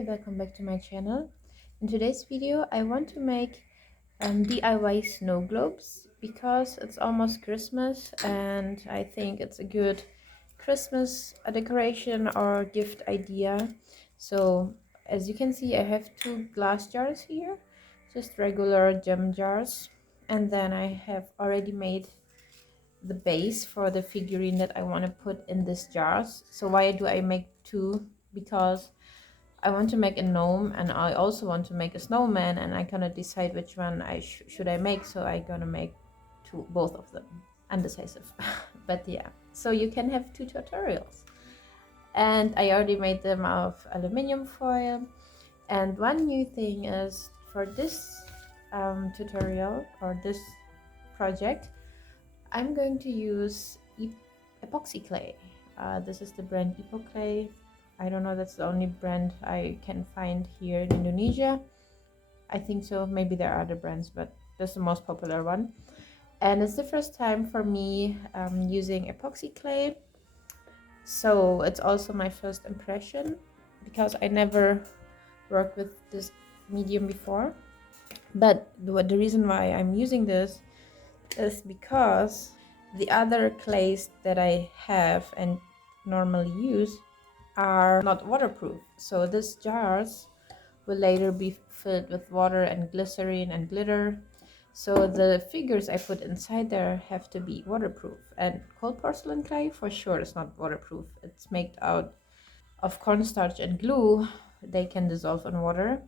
Hi, welcome back to my channel. In today's video I want to make DIY snow globes because it's almost Christmas and I think it's a good Christmas decoration or gift idea. So as you can see, I have two glass jars here, just regular gem jars, and then I have already made the base for the figurine that I want to put in these jars. So why do I make two? Because I want to make a gnome and I also want to make a snowman, and I cannot decide which one I should I make, so I gonna make both of them. Undecisive. But yeah, so you can have two tutorials, and I already made them of aluminum foil. And one new thing is for this tutorial or this project, I'm going to use epoxy clay. This is the brand Epoclay. I don't know, that's the only brand I can find here in Indonesia. I think so, maybe there are other brands, but that's the most popular one. And it's the first time for me using epoxy clay. So it's also my first impression because I never worked with this medium before. But the reason why I'm using this is because the other clays that I have and normally use are not waterproof. So these jars will later be filled with water and glycerin and glitter. So the figures I put inside there have to be waterproof. And cold porcelain clay for sure is not waterproof. It's made out of cornstarch and glue. They can dissolve in water.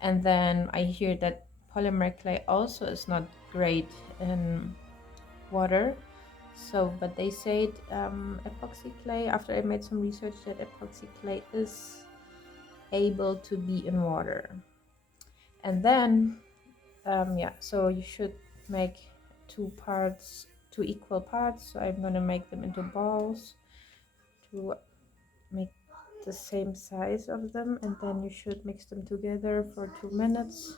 And then I hear that polymer clay also is not great in water. So but they said epoxy clay, after I made some research, that epoxy clay is able to be in water. And then yeah, so you should make two equal parts. So I'm going to make them into balls to make the same size of them, and then you should mix them together for 2 minutes,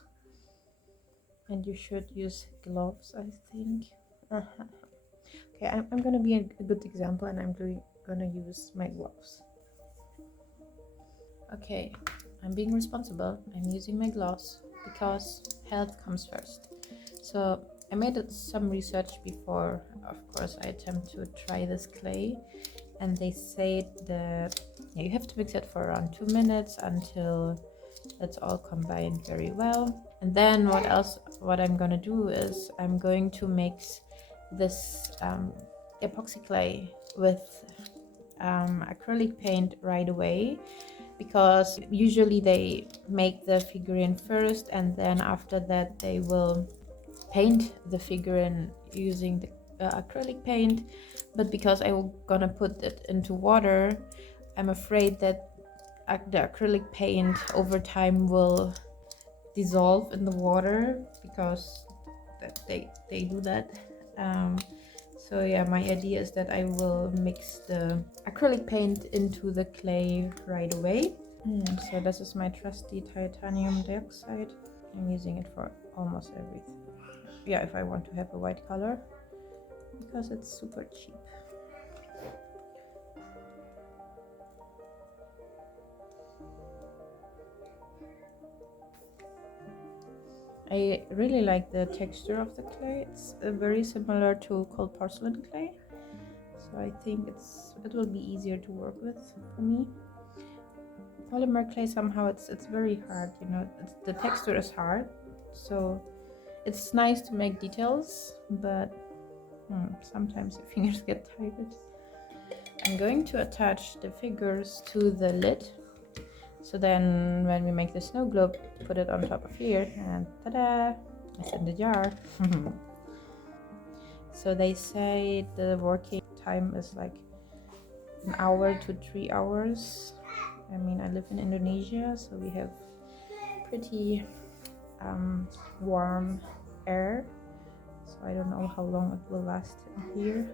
and you should use gloves, I think. Okay, I'm gonna be a good example, and I'm gonna use my gloves. Okay, I'm being responsible. I'm using my gloves because health comes first. So I made some research before, of course, I attempt to try this clay, and they say that you have to mix it for around 2 minutes until it's all combined very well. And then what I'm gonna do is I'm going to mix this epoxy clay with acrylic paint right away, because usually they make the figurine first and then after that they will paint the figurine using the acrylic paint. But because I'm gonna put it into water, I'm afraid that the acrylic paint over time will dissolve in the water, because they do that. So yeah, my idea is that I will mix the acrylic paint into the clay right away. So this is my trusty titanium dioxide. I'm using it for almost everything. Yeah, if I want to have a white color, because it's super cheap. I really like the texture of the clay. It's very similar to cold porcelain clay, so I think it will be easier to work with for me. Polymer clay, somehow it's very hard, you know, the texture is hard, so it's nice to make details, but sometimes your fingers get tired. I'm going to attach the figures to the lid, so then when we make the snow globe, put it on top of here and ta-da, it's in the jar. So they say the working time is like an hour to 3 hours. I mean, I live in Indonesia, so we have pretty warm air, so I don't know how long it will last in here.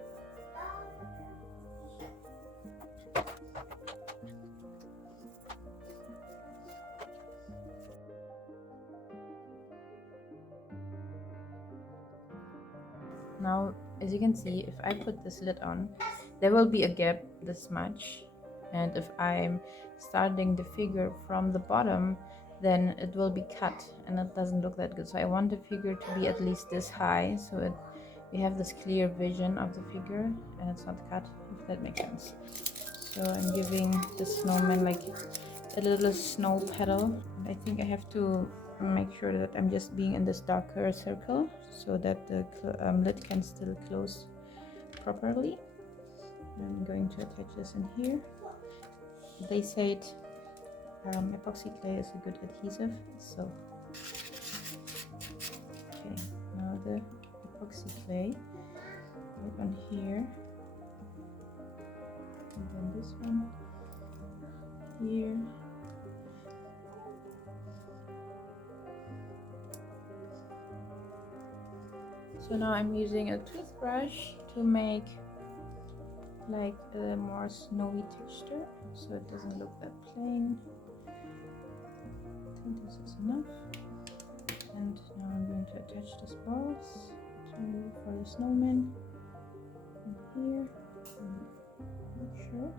Now, as you can see, if I put this lid on, there will be a gap this much, And if I'm starting the figure from the bottom, then it will be cut and it doesn't look that good. So I want the figure to be at least this high, so we have this clear vision of the figure and it's not cut, if that makes sense. So I'm giving the snowman like a little snow petal. I think I have to make sure that I'm just being in this darker circle so that the lid can still close properly. I'm going to attach this in here. They said epoxy clay is a good adhesive, so okay, now the epoxy clay right on here, and then this one here. So now I'm using a toothbrush to make like a more snowy texture, so it doesn't look that plain. I think this is enough. And now I'm going to attach these balls for the snowman in here. Not sure.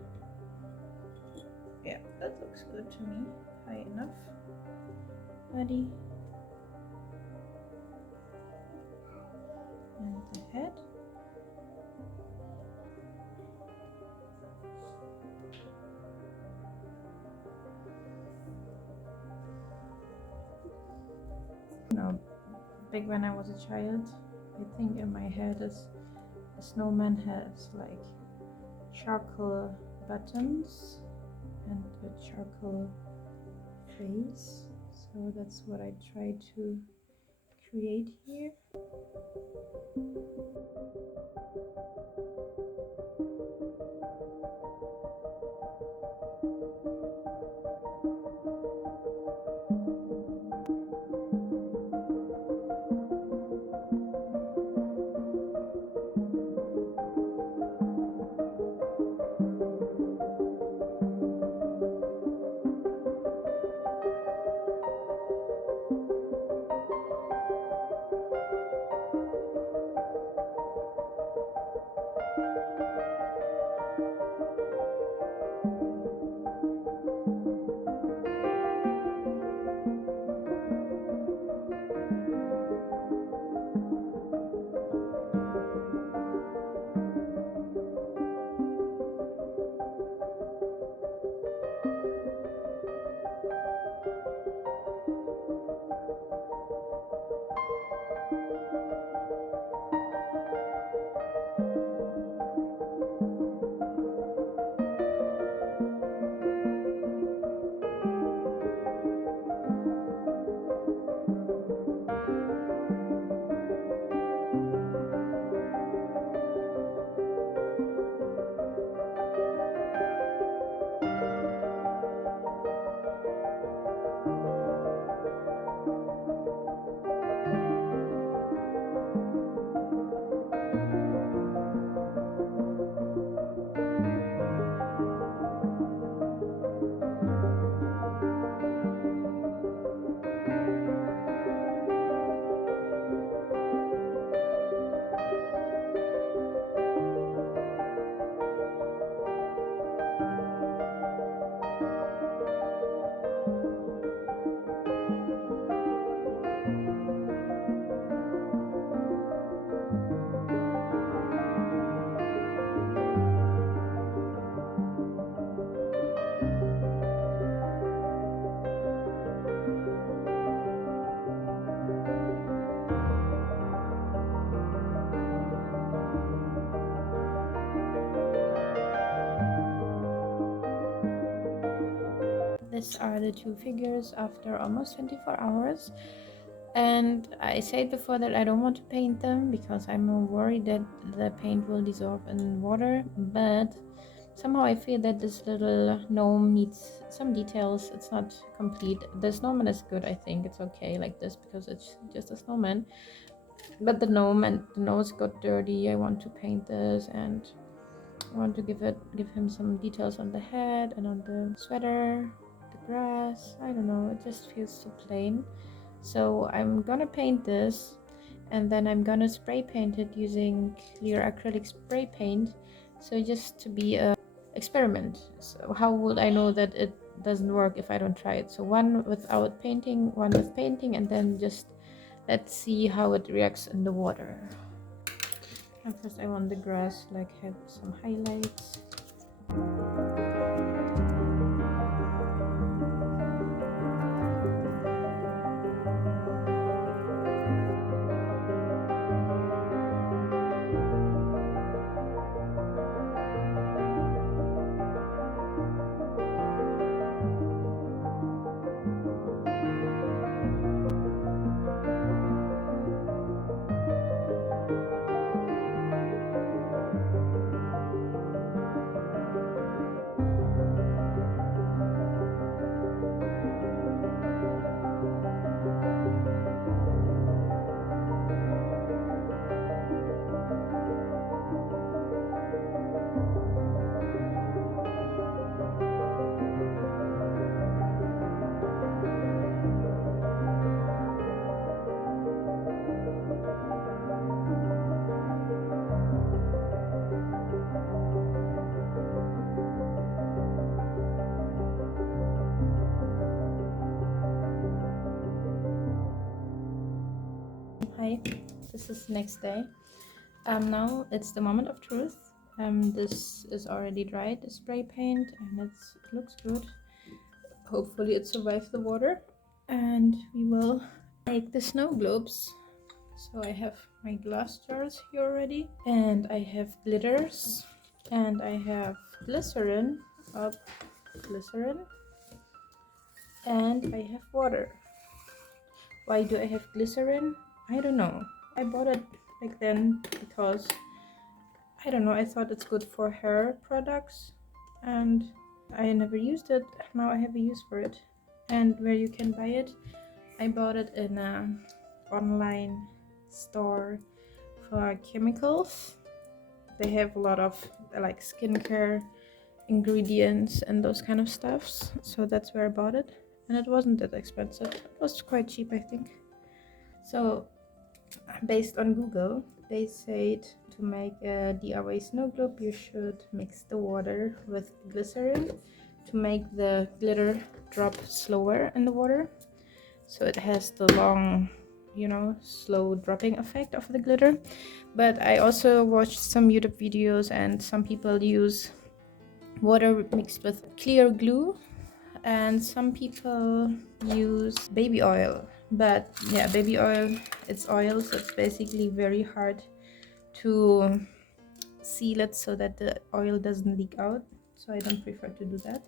Yeah, that looks good to me. High enough. Ready. And the head. Now, back when I was a child, I think in my head is the snowman has like charcoal buttons and a charcoal face. So that's what I try to create here. These are the two figures after almost 24 hours. And I said before that I don't want to paint them because I'm worried that the paint will dissolve in water, but somehow I feel that this little gnome needs some details. It's not complete. The snowman is good, I think. It's okay like this because it's just a snowman. But the gnome and the nose got dirty. I want to paint this, and I want to give him some details on the head and on the sweater, the grass. I don't know, it just feels so plain. So I'm gonna paint this, and then I'm gonna spray paint it using clear acrylic spray paint, so just to be a experiment. So how would I know that it doesn't work if I don't try it? So one without painting, one with painting, and then just let's see how it reacts in the water. And first I want the grass like have some highlights. Hi, this is next day. Now it's the moment of truth. This is already dried, the spray paint, and it looks good. Hopefully it survives the water. And we will make the snow globes. So I have my glass jars here already, and I have glitters, and I have glycerin, and I have water. Why do I have glycerin? I don't know. I bought it back then because I don't know, I thought it's good for hair products, and I never used it. Now I have a use for it. And where you can buy it, I bought it in a online store for chemicals. They have a lot of like skincare ingredients and those kind of stuffs, so that's where I bought it, and it wasn't that expensive. It was quite cheap, I think. So based on Google, they said to make a DIY snow globe you should mix the water with glycerin to make the glitter drop slower in the water, so it has the long, you know, slow dropping effect of the glitter. But I also watched some YouTube videos, and some people use water mixed with clear glue, and some people use baby oil. But yeah, baby oil, it's oil, so it's basically very hard to seal it so that the oil doesn't leak out, so I don't prefer to do that.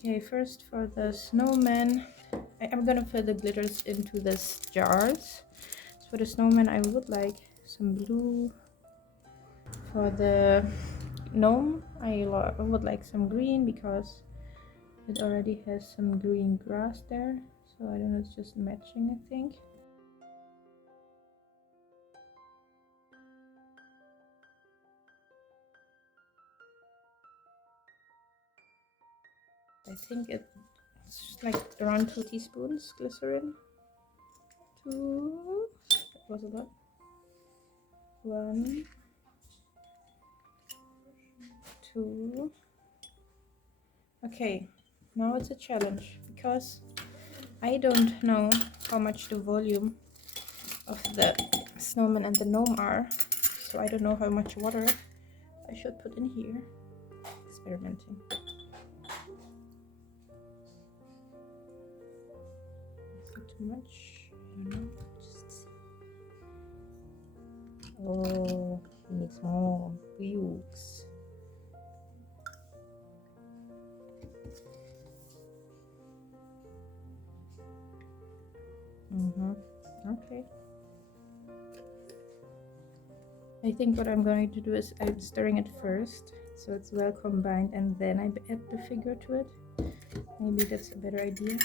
Okay, first for the snowman, I'm gonna fill the glitters into this jars. So for the snowman I would like some blue. For the gnome I would like some green because it already has some green grass there, so I don't know, it's just matching, I think. I think it's like around 2 teaspoons glycerin. That was a lot. 1, 2. Okay, now it's a challenge because I don't know how much the volume of the snowman and the gnome are, so I don't know how much water I should put in here. Experimenting. Not too much, I don't know. Just see. Oh, it needs more cubes. Okay. I think what I'm going to do is I'm stirring it first, so it's well combined, and then I add the figure to it. Maybe that's a better idea.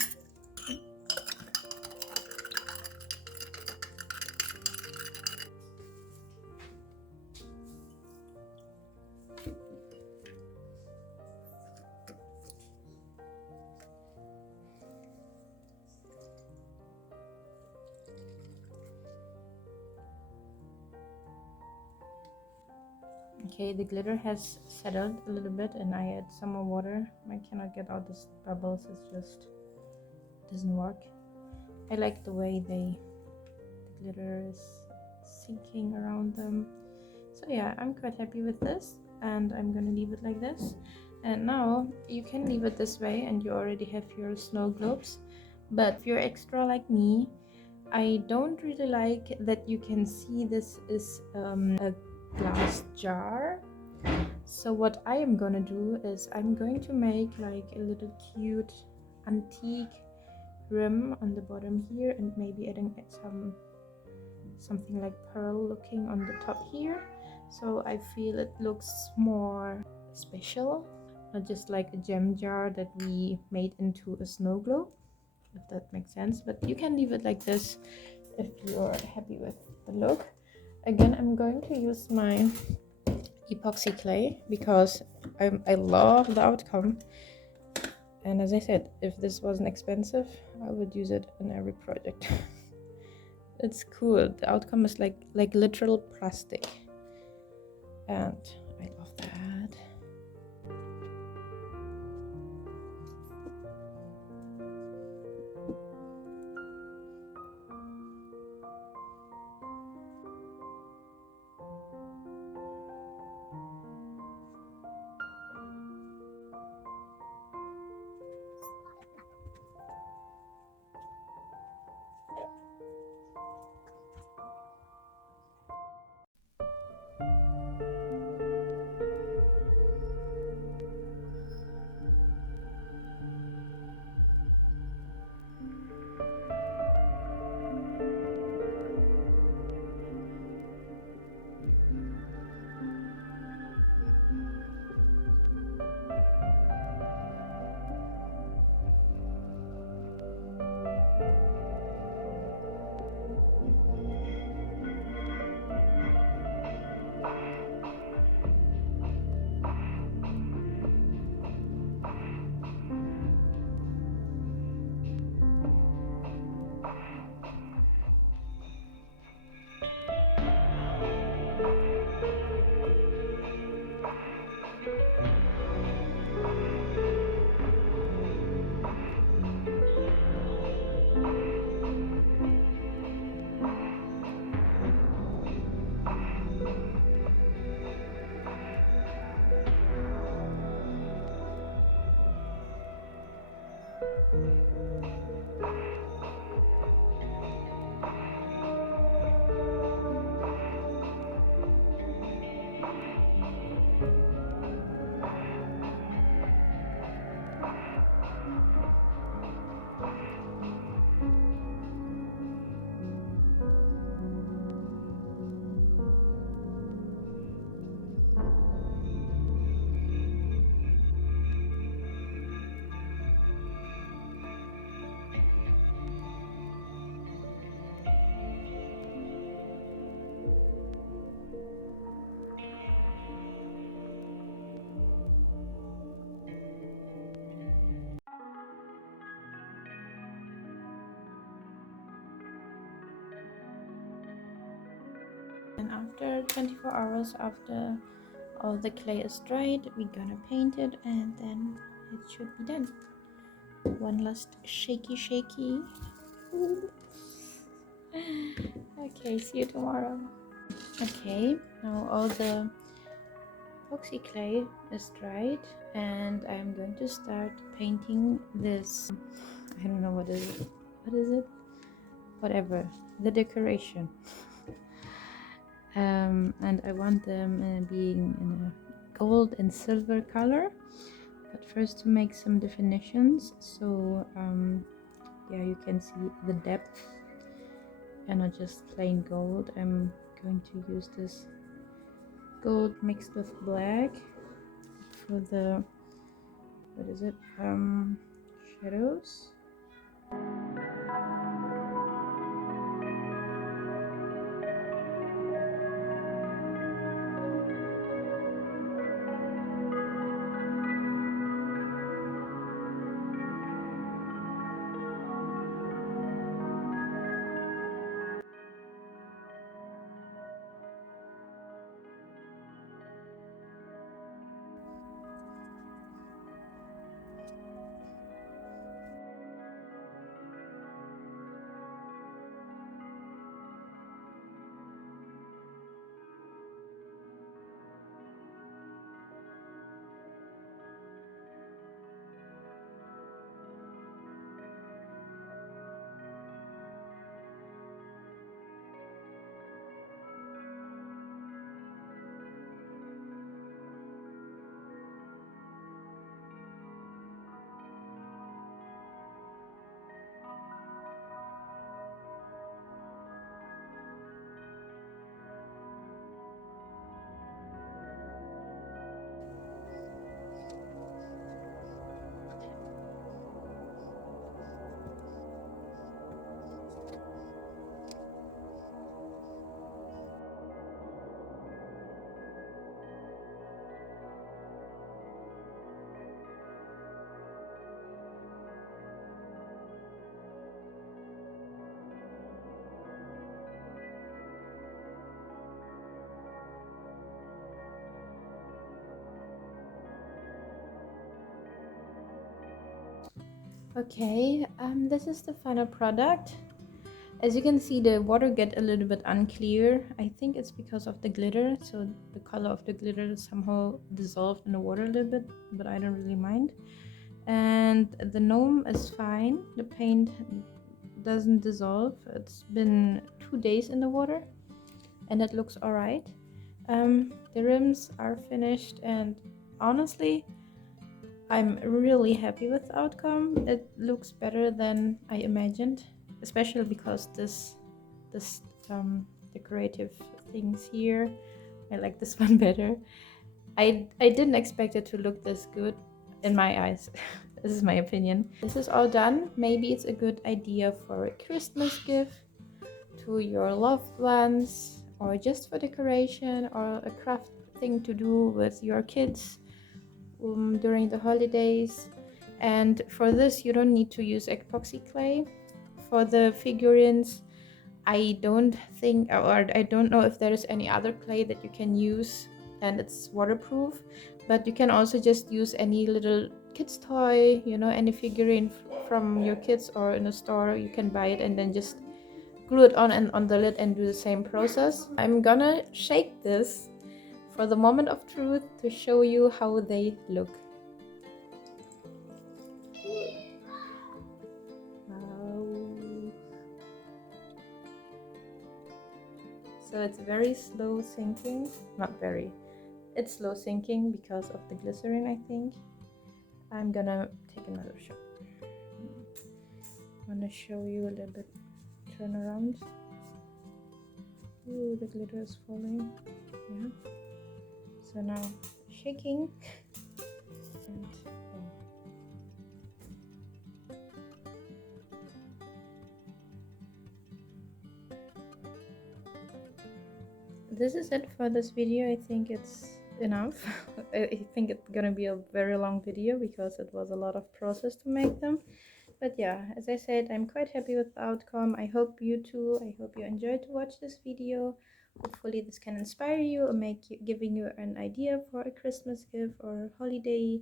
Okay, the glitter has settled a little bit and I add some more water. I cannot get out these bubbles, it just doesn't work. I like the way the glitter is sinking around them. So yeah, I'm quite happy with this and I'm gonna leave it like this. And now you can leave it this way and you already have your snow globes. But if you're extra like me, I don't really like that you can see this is a glass jar. So what I am gonna do is I'm going to make like a little cute antique rim on the bottom here and maybe adding something like pearl looking on the top here, so I feel it looks more special, not just like a gem jar that we made into a snow globe, if that makes sense. But you can leave it like this if you're happy with the look. Again, I'm going to use my epoxy clay because I love the outcome, and as I said, if this wasn't expensive I would use it in every project. It's cool. The outcome is like literal plastic, and I love that. And after 24 hours after all the clay is dried, we're gonna paint it and then it should be done. One last shaky shaky. Okay, see you tomorrow. Okay, now all the epoxy clay is dried and I'm going to start painting this. I don't know what is it. What is it? Whatever, the decoration. And I want them being in a gold and silver color, but first to make some definitions, so yeah, you can see the depth and not just plain gold. I'm going to use this gold mixed with black for the, what is it, shadows. Okay, this is the final product. As you can see, the water get a little bit unclear. I think it's because of the glitter, so the color of the glitter is somehow dissolved in the water a little bit, but I don't really mind. And the gnome is fine. The paint doesn't dissolve. It's been 2 days in the water and it looks alright. The rims are finished, and honestly, I'm really happy with the outcome. It looks better than I imagined, especially because this decorative things here, I like this one better. I didn't expect it to look this good in my eyes. This is my opinion. This is all done. Maybe it's a good idea for a Christmas gift to your loved ones, or just for decoration, or a craft thing to do with your kids during the holidays. And for this, you don't need to use epoxy clay. For the figurines, I don't think, or I don't know if there is any other clay that you can use and it's waterproof, but you can also just use any little kids toy, you know, any figurine from your kids, or in a store you can buy it and then just glue it on and on the lid and do the same process. I'm gonna shake this for the moment of truth to show you how they look. Wow. So it's very slow sinking, not very, it's slow sinking because of the glycerin, I think. I'm gonna take another shot. I'm gonna show you a little bit, turn around. Ooh, the glitter is falling. Yeah. So now shaking and this is it for this video. I think it's enough. I think it's gonna be a very long video because it was a lot of process to make them. But yeah, as I said, I'm quite happy with the outcome. I hope you too. I hope you enjoyed to watch this video. Hopefully this can inspire you or make you, giving you an idea for a Christmas gift or holiday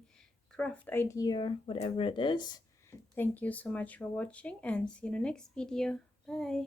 craft idea, whatever it is. Thank you so much for watching, and see you in the next video. Bye.